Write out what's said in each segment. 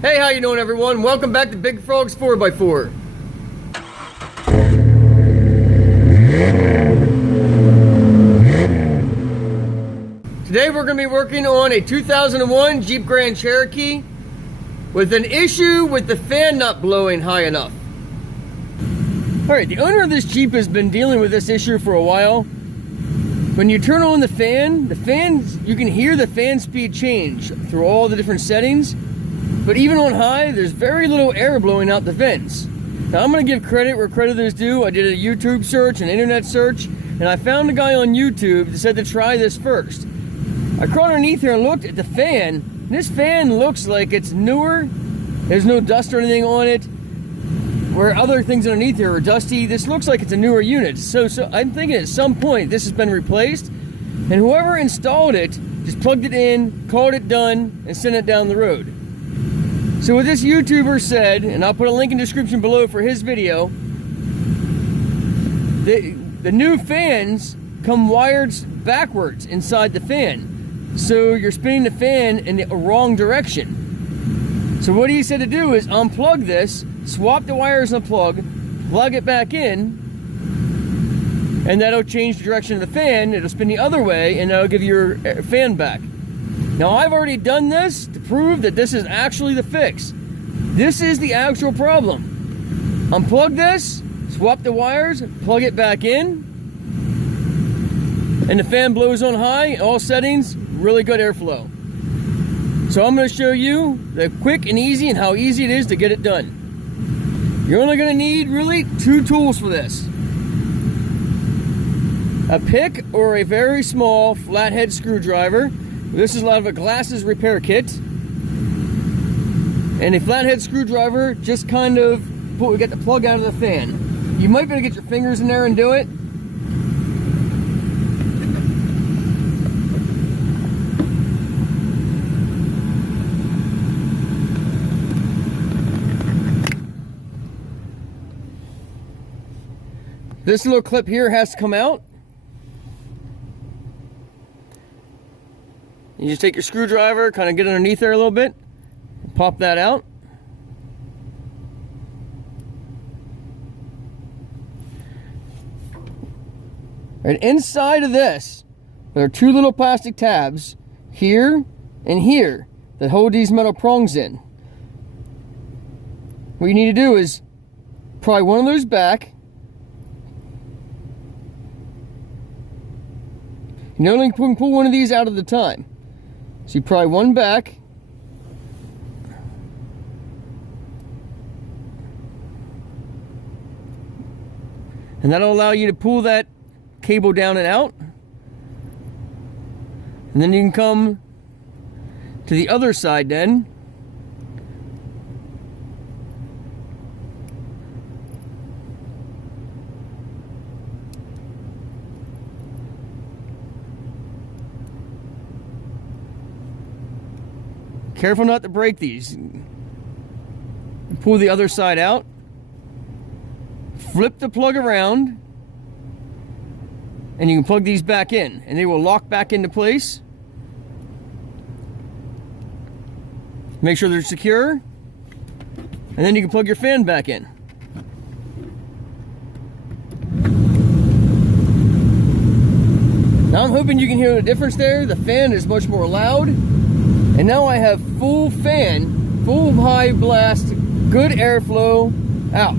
Hey, how you doing, everyone? Welcome back to Big Frog's 4x4. Today we're going to be working on a 2001 Jeep Grand Cherokee with an issue with the fan not blowing high enough. Alright, the owner of this Jeep has been dealing with this issue for a while. When you turn on the fan, you can hear the fan speed change through all the different settings. But even on high, there's very little air blowing out the vents. Now I'm going to give credit where credit is due. I did a YouTube search, an internet search, and I found a guy on YouTube that said to try this first. I crawled underneath here and looked at the fan. This fan looks like it's newer. There's no dust or anything on it. Where other things underneath here are dusty, this looks like it's a newer unit. So I'm thinking at some point this has been replaced, and whoever installed it just plugged it in, called it done, and sent it down the road. So what this YouTuber said, and I'll put a link in the description below for his video, the new fans come wired backwards inside the fan. So you're spinning the fan in the wrong direction. So what he said to do is unplug this, swap the wires in the plug it back in, and that'll change the direction of the fan. It'll spin the other way, and that'll give you your fan back. Now I've already done this to prove that this is actually the fix. This is the actual problem. Unplug this, swap the wires, plug it back in, and the fan blows on high, all settings, really good airflow. So I'm going to show you the quick and easy and how easy it is to get it done. You're only going to need really two tools for this. A pick or a very small flathead screwdriver. This is a lot of a glasses repair kit. And a flathead screwdriver just kind of get the plug out of the fan. You might be able to get your fingers in there and do it. This little clip here has to come out. You just take your screwdriver, kind of get underneath there a little bit, and pop that out. And inside of this, there are two little plastic tabs, here and here, that hold these metal prongs in. What you need to do is pry one of those back. You only can pull one of these out at a time. So you pry one back, and that'll allow you to pull that cable down and out. And then you can come to the other side then. Careful not to break these. Pull the other side out. Flip the plug around. And you can plug these back in. And they will lock back into place. Make sure they're secure. And then you can plug your fan back in. Now I'm hoping you can hear the difference there. The fan is much more loud. And now I have full fan, full high blast, good airflow out.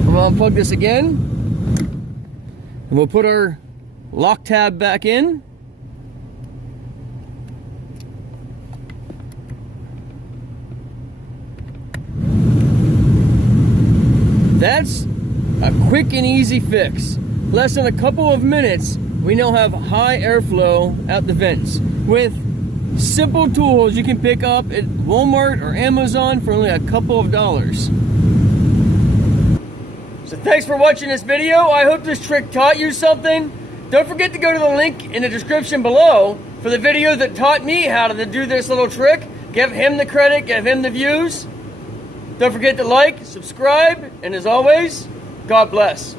I'm going to unplug this again. And we'll put our lock tab back in. That's a quick and easy fix. Less than a couple of minutes, we now have high airflow out the vents with simple tools you can pick up at Walmart or Amazon for only a couple of dollars. So thanks for watching this video. I hope this trick taught you something. Don't forget to go to the link in the description below for the video that taught me how to do this little trick. Give him the credit, give him the views. Don't forget to like, subscribe, and as always, God bless.